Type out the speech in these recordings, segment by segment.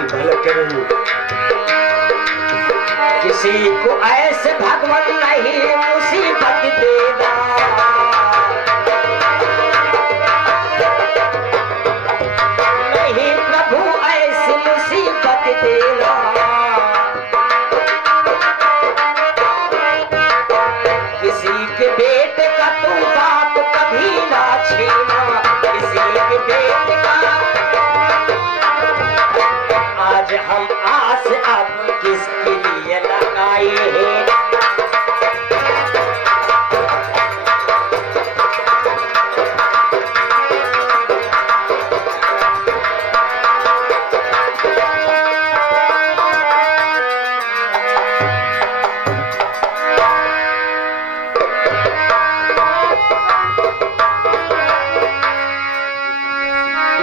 राम भला करें। किसी को ऐसे भगवान नहीं मुसीबत देना, नहीं प्रभु ऐसी मुसीबत देना। किसी के बेटे का तू बाप कभी ना छीना, किसी के बेटे का। आज हम आस अब किसके लिए लगाए हैं?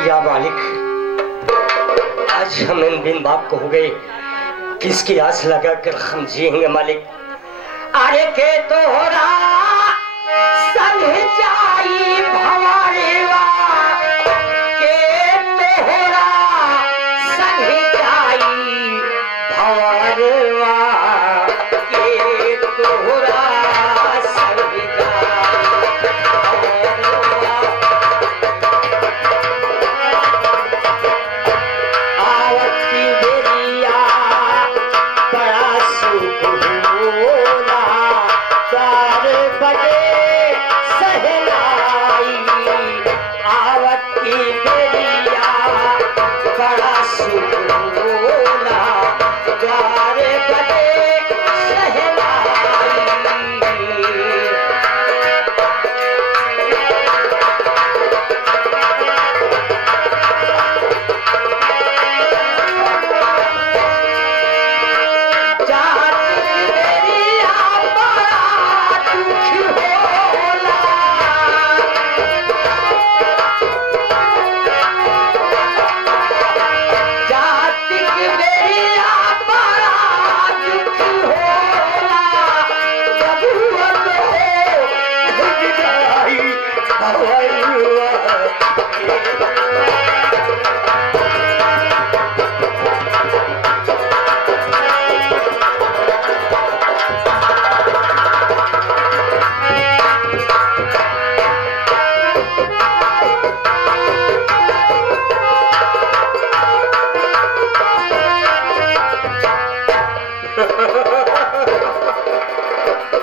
या मालिक, आज हम इन बिन बाप को हो गए, किसकी आस लगा कर हम जिएंगे मालिक? अरे के तोहरा संग जाई भंवरवा, के तोहरा संग जाई भंवरवा, के तोहरा संग जाई भंवरवा। आवती बेरिया बड़ा सुख होला, 4 बजे सहलाई। आवती बेरिया बड़ा सुख होला, 4 बजे सहलाई।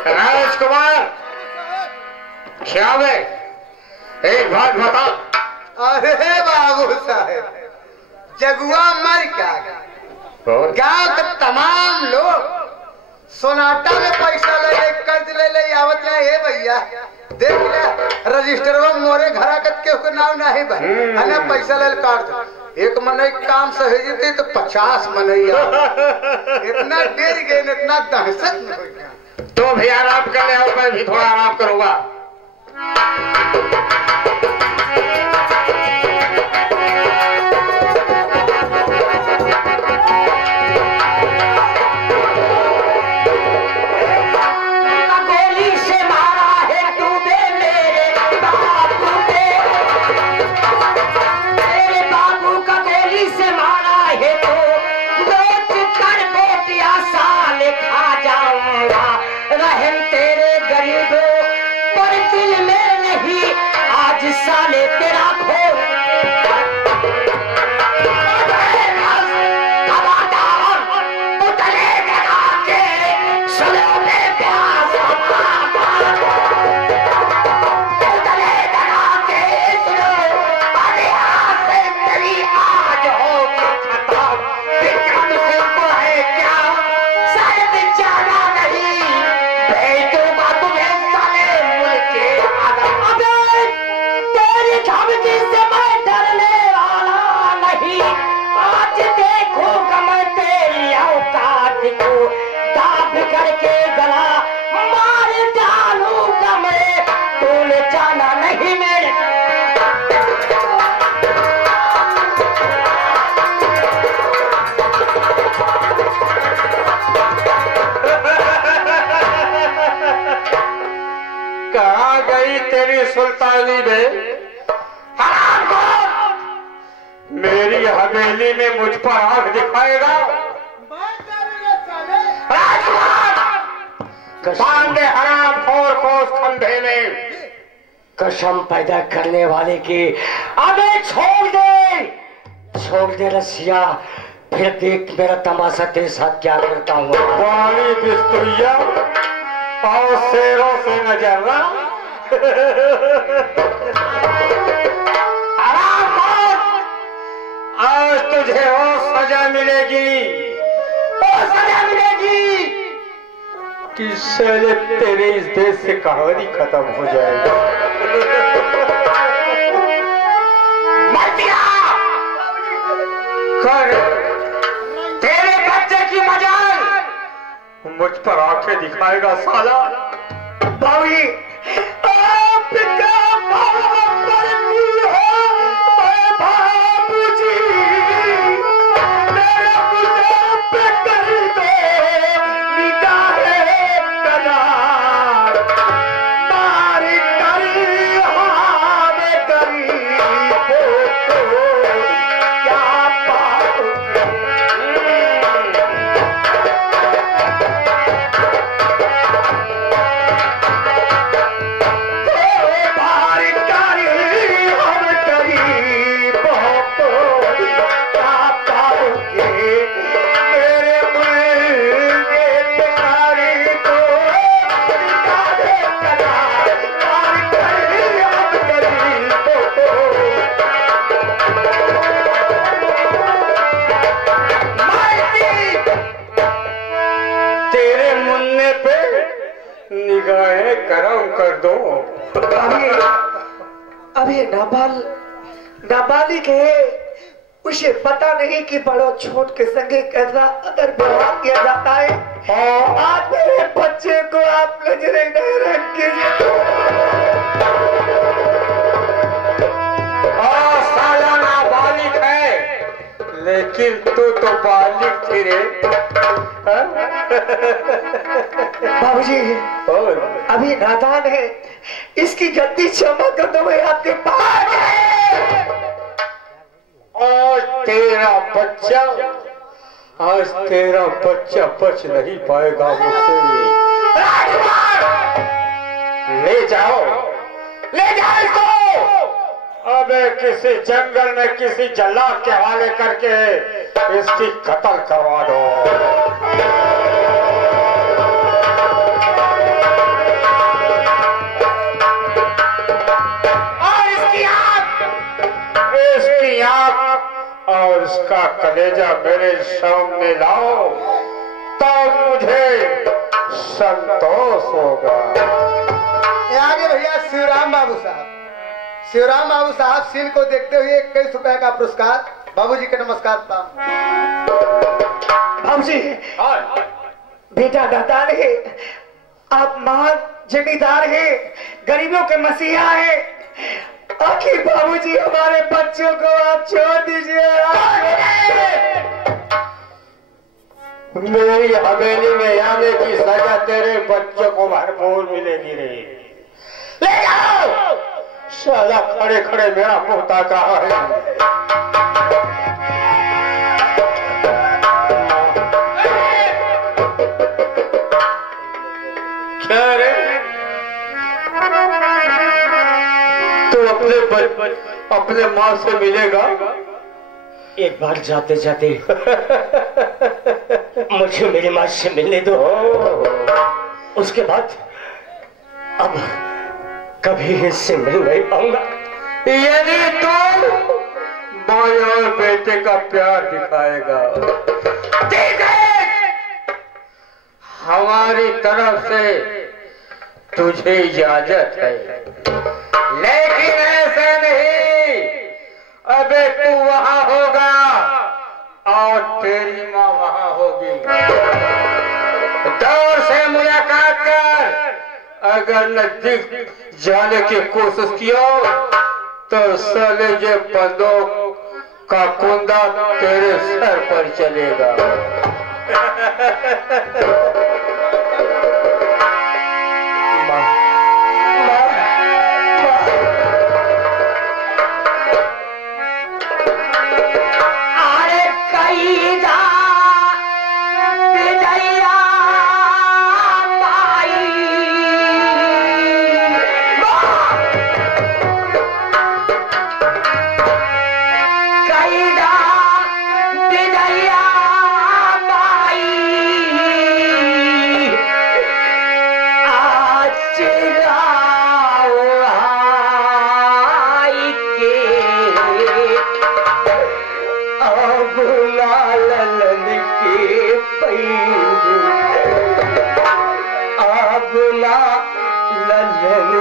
राजकुमार, क्या है? एक बात बता। अरे बाबू साहब, जगुआ मर क्या गांव के तमाम लोग सोनाटा में पैसा ले कर्ज ले आवत रहे। हे भैया देख ले रजिस्टर में मोरे घर के नाम नहीं भाई, है पैसा ले काट। एक मनई काम सहेजी थी तो 50 मनई इतना डर गए, इतना दहशत में हो गया। तो भी आराम कर ले, और मैं भी थोड़ा आराम करूंगा। गोली से मारा है तूने मेरे बाबू ने, मेरे बाबू का गोली से मारा है तो बेच कर बेटिया साल खा जाऊंगा। रहम तेरे गरीबों पर दिल में नहीं, आज साले तेरा खो। करके गला मार डालूंगा मैं, तूने जाना नहीं मेरे। कहाँ गई तेरी सुल्तानी में? मेरी हवेली में मुझ पर आंख दिखाएगा? बांधे हराम खोर को उस खंभे में। कसम पैदा करने वाले की, अबे छोड़ दे रसिया, फिर देख मेरा तमाशा तेरे साथ क्या करता हूँ। पानी बिस्तुरिया और शेरों से नजर ना। आज तुझे और सजा मिलेगी, और सजा मिलेगी कि साले तेरे इस देश से कहानी खत्म हो जाएगी। कर तेरे बच्चे की मजाल मुझ पर आंखें दिखाएगा साला। बाबूजी, आपका बाबूजी मेरा मुझे पे कर दो निगाहे करार, मार करी हाथ करी क्या निगाहें करम कर दो। अभी नाबालिग है, उसे पता नहीं कि बड़ो छोट के संगे कैसा अगर व्यवहार किया जाता है। आज मेरे बच्चे को आप नजरे नहीं रखेंगे। साला नाबालिग है, लेकिन तू तो बालिग थी रे। बाबूजी, अभी नादान है, इसकी जल्दी क्षमा कर दो, मैं आपके पास। आज तेरा बच्चा बच नहीं पाएगा मुझसे। ले जाओ इसको। अबे किसी जंगल में किसी जल्लाद के हवाले करके इसकी कत्ल करवा दो। और इसका कलेजा मेरे सामने लाओ, तो मुझे संतोष होगा। आगे भैया शिवराम बाबू साहब सीन को देखते हुए 21 रुपए का पुरस्कार। बाबूजी के नमस्कार। बाबूजी, बेटा दातार है, आप महान जमींदार है, गरीबों के मसीहा है। आखिर बाबूजी, हमारे बच्चों को आप छोड़ दीजिए। मेरी हवेली में आने की सजा तेरे बच्चों को भरपूर मिलेगी रे। ले जाओ। साला खड़े खड़े मेरा मुंह ताका है। क्या रे? तू अपने माँ से मिलेगा? एक बार जाते जाते मुझे मेरी माँ से मिलने दो, उसके बाद अब कभी इससे मिल नहीं पाऊंगा। यदि तू माँ और बेटे का प्यार दिखाएगा, ठीक है, हमारी तरफ से तुझे इजाजत है, लेकिन ऐसे नहीं। अबे तू वहां होगा और तेरी माँ वहां होगी। दौर से मुलाकात कर। अगर नजदीक जाने की कोशिश किया तो साले ये बंदूक का कुंदा तेरे सर पर चलेगा।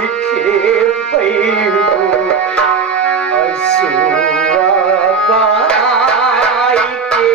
के पैबू असुआ बाई के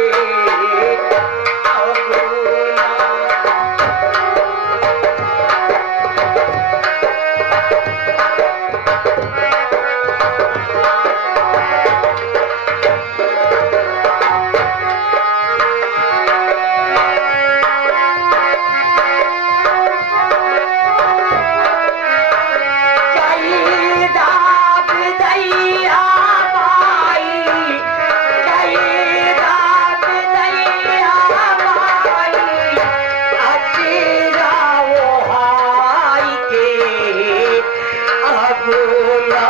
अबोला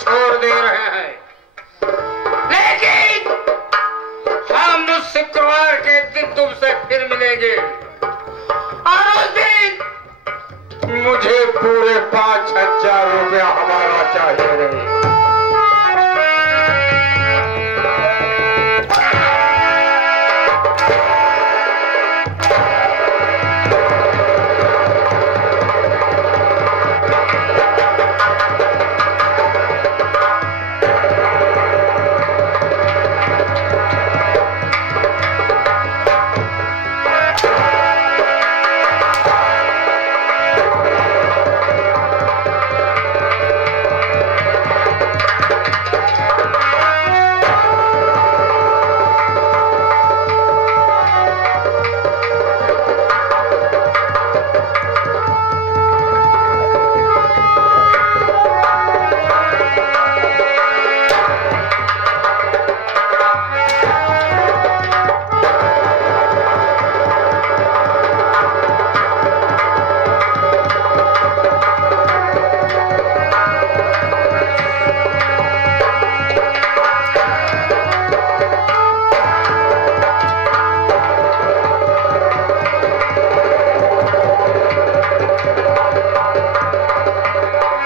छोड़ दे रहे हैं, लेकिन हम उस शुक्रवार के दिन तुमसे फिर मिलेंगे और उस दिन मुझे पूरे 5,000 रुपया हमारा चाहिए रहे।